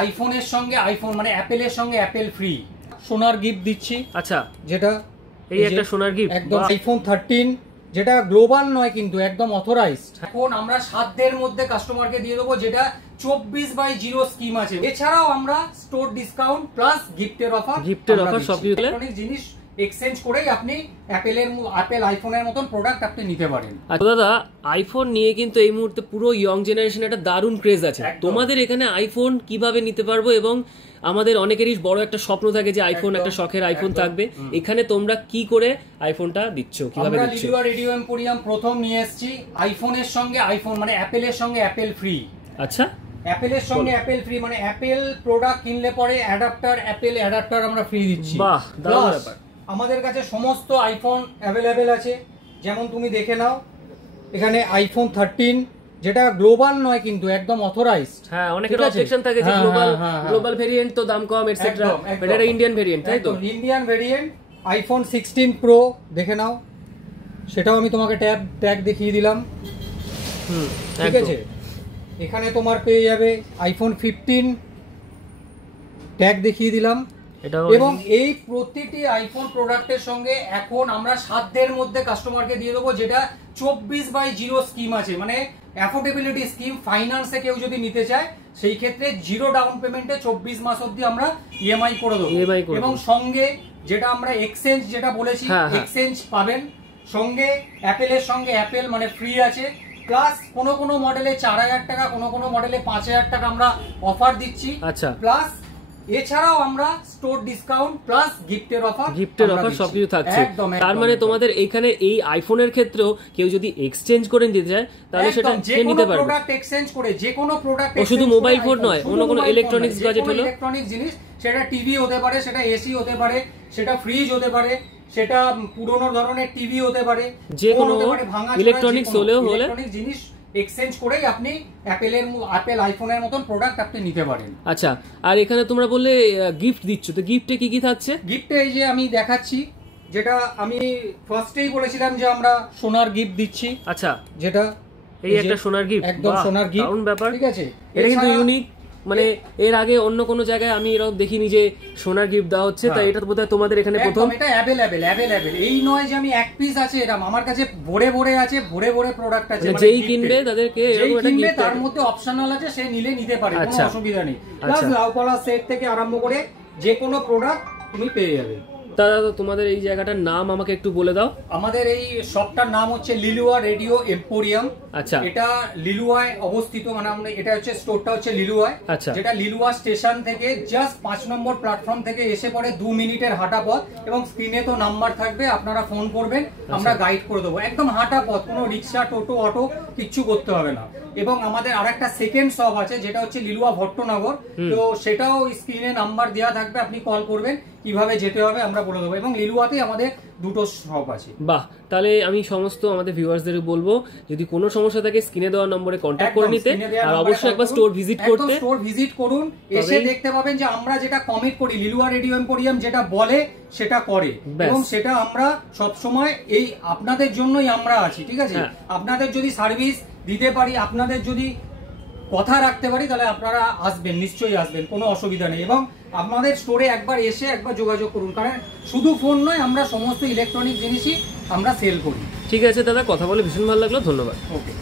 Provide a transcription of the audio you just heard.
আইফোনের সঙ্গে আইফোন মানে অ্যাপেলের সঙ্গে অ্যাপেল ফ্রি সোনার গিফট দিচ্ছি। আচ্ছা, যেটা এই একটা সোনার গিফট একদম আইফোন 13 যেটা গ্লোবাল নয় কিন্তু একদম অথরাইজড। এখন আমরা 7 দিনের মধ্যে কাস্টমারকে দিয়ে দেবো, যেটা 24/0 স্কিম আছে। এছাড়াও আমরা স্টোর ডিসকাউন্ট প্লাস গিফটের অফার সব ইলেকট্রনিক জিনিস এক্সচেঞ্জ করেই আপনি অ্যাপেল আইফোনের মতন প্রোডাক্ট আপনি নিতে পারেন। আচ্ছা দাদা, আইফোন নিয়ে কিন্তু এই মুহূর্তে পুরো ইয়ং জেনারেশন একটা দারুণ ক্রেজ আছে। তোমাদের এখানে আইফোন কিভাবে নিতে পারবো, এবং আমাদের অনেকেরই বড় একটা স্বপ্ন থাকে যে আইফোন, একটা শখের আইফোন থাকবে, এখানে তোমরা কি করে আইফোনটা দিচ্ছ, কিভাবে দিচ্ছ? আমরা লিলুয়া রেডিও এম্পোরিয়াম প্রথম নিয়ে এসেছি আইফোনের সঙ্গে আইফোন মানে অ্যাপেলের সঙ্গে অ্যাপেল ফ্রি। আচ্ছা, অ্যাপেলের সঙ্গে অ্যাপেল ফ্রি মানে অ্যাপেল প্রোডাক্ট কিনলে পরে অ্যাডাপ্টার, অ্যাপেল অ্যাডাপ্টার আমরা ফ্রি দিচ্ছি। বাহ, দারুণ ব্যাপার। আমাদের কাছে সমস্ত আইফোন অ্যাভেলেবেল আছে, যেমন তুমি দেখে নাও এখানে আইফোন 13 যেটা গ্লোবাল নয় কিন্তু একদম অথরাইজড। হ্যাঁ, অনেকের অবজেকশন থাকে যে গ্লোবাল ভেরিয়েন্ট তো দাম কম এটসেট্রা, এটা ইন্ডিয়ান ভেরিয়েন্ট, তাই তো? ইন্ডিয়ান ভেরিয়েন্ট আইফোন 16 প্রো দেখে নাও, সেটাও আমি তোমাকে ট্যাগ দেখিয়ে দিলাম। ঠিক আছে, এখানে তোমার পেয়ে যাবে আইফোন 15 ট্যাগ দেখিয়ে দিলাম। এবং এই প্রতিটি আইফোন প্রোডাক্টের সঙ্গে এখন আমরা 7 দিনের মধ্যে কাস্টমারকে দিয়ে দেবো, যেটা 24/0 স্কিম আছে, মানে অ্যাফোর্ডেবিলিটি স্কিম। ফাইন্যান্সে কেউ যদি নিতে চায় সেই ক্ষেত্রে 0 ডাউন পেমেন্টে 24 মাস অবধি আমরা ইএমআই করে দেবো। এবং সঙ্গে যেটা আমরা এক্সচেঞ্জ যেটা বলেছি, এক্সচেঞ্জ পাবেন সঙ্গে। অ্যাপেলের সঙ্গে অ্যাপেল মানে ফ্রি আছে, প্লাস কোনো মডেলে 4000 টাকা, কোনো মডেলে 5000 টাকা আমরা অফার দিচ্ছি। আচ্ছা, প্লাস এছাড়াও আমরা স্টোর ডিসকাউন্ট প্লাস গিফটের অফার সবকিছু থাকছে। তার মানে তোমাদের এখানে এই আইফোনের ক্ষেত্রেও কেউ যদি এক্সচেঞ্জ করে নিতে চায় তাহলে সেটা নিতে পারবে। প্রোডাক্ট এক্সচেঞ্জ করে যে কোনো প্রোডাক্ট, শুধু মোবাইল ফোন নয়, অন্য কোনো ইলেকট্রনিক্স বাজেট হলো ইলেকট্রনিক জিনিস, সেটা টিভি হতে পারে, সেটা এসি হতে পারে, সেটা ফ্রিজ হতে পারে, সেটা পুরনো ধরনের টিভি হতে পারে, যে কোনো ইলেকট্রনিক্স হলেও জিনিস এক্সচেঞ্জ করেই আপনি অ্যাপেল আইফোনের মতন প্রোডাক্ট আপনি নিতে পারেন। আচ্ছা, আর এখানে তোমরা বললে গিফট দিচ্ছ, তো গিফটে কি কি থাকছে? গিফটে এই যে আমি দেখাচ্ছি, যেটা আমি ফার্স্টেই বলেছিলাম যে আমরা সোনার গিফট দিচ্ছি। আচ্ছা, যেটা এই একটা সোনার গিফট, একদম সোনার গিফট, দারুণ ব্যাপার। ঠিক আছে, এটা কিন্তু ইউনিক, মানে এর আগে অন্য কোনো জায়গায় আমি এরকম দেখিনি যে সোনার গিফট দেওয়া হচ্ছে, তাই এটা বোধহয় তোমাদের এখানে প্রথম। এটা অ্যাভেলেবেল এই নয় যে আমি এক পিস আছে, এরকম আমার কাছে ভরে আছে, ভরে প্রোডাক্ট আছে। যেই কিনবে তাদেরকে এরকম একটা গিফট, তার মধ্যে অপশনাল আছে, সে নিতে পারে, কোনো অসুবিধা নেই। প্লাস লাউপালা সেট থেকে আরম্ভ করে যে কোনো প্রোডাক্ট তুমি পেয়ে যাবে। দাদা, তোমাদের এই জায়গাটার নাম আমাকে একটু বলে দাও। আমাদের এই শপটার নাম হচ্ছে লিলুয়া রেডিও এম্পোরিয়াম। আচ্ছা, এটা লিলুয়ায় অবস্থিত, মানে আমরা এটা হচ্ছে স্টোরটা হচ্ছে লিলুয়ায়। আচ্ছা, যেটা লিলুয়া স্টেশন থেকে জাস্ট 5 নম্বর প্ল্যাটফর্ম থেকে এসে পরে 2 মিনিটের হাঁটা পথ, এবং স্ক্রিনে তো নাম্বার থাকবে, আপনারা ফোন করবেন, আমরা গাইড করে দেবো। একদম হাঁটা পথ, কোনো রিক্সা, টোটো, অটো কিচ্ছু করতে হবে না। এবং আমাদের আরেকটা সেকেন্ড শপ আছে, যেটা হচ্ছে লিলুয়া ভট্টনগর, তো সেটাও স্ক্রিনে নাম্বার দেওয়া থাকবে, আপনি কল করবেন, কিভাবে যেতে হবে আমরা বলে দেবো। এবং লিলুয়াতেই আমাদের 2টো শপ আছে। বাহ, তাহলে আমি সমস্ত আমাদের ভিউয়ার্সদের বলবো, যদি কোনো সমস্যা থাকে স্ক্রিনে দেওয়া নম্বরে কন্ট্যাক্ট করে নিতে, আর অবশ্যই একবার স্টোর ভিজিট করতে। স্টোর ভিজিট করুন, এসে দেখতে পাবেন যে আমরা যেটা কমিট করি, লিলুয়া রেডিও এম্পোরিয়াম যেটা বলে সেটা করে, এবং সেটা আমরা সব সময় এই আপনাদের জন্যই আমরা আছি। ঠিক আছে, আপনাদের যদি সার্ভিস দিতে পারি, আপনাদের যদি কথা রাখতে পারি, তাহলে আপনারা আসবেন, নিশ্চয়ই আসবেন, কোনো অসুবিধা নেই। এবং আপনাদের স্টোরে একবার এসে একবার যোগাযোগ করুন, কারণ শুধু ফোন নয়, আমরা সমস্ত ইলেকট্রনিক জিনিসই আমরা সেল করি। ঠিক আছে দাদা, কথা বলে ভীষণ ভালো লাগলো, ধন্যবাদ। ওকে।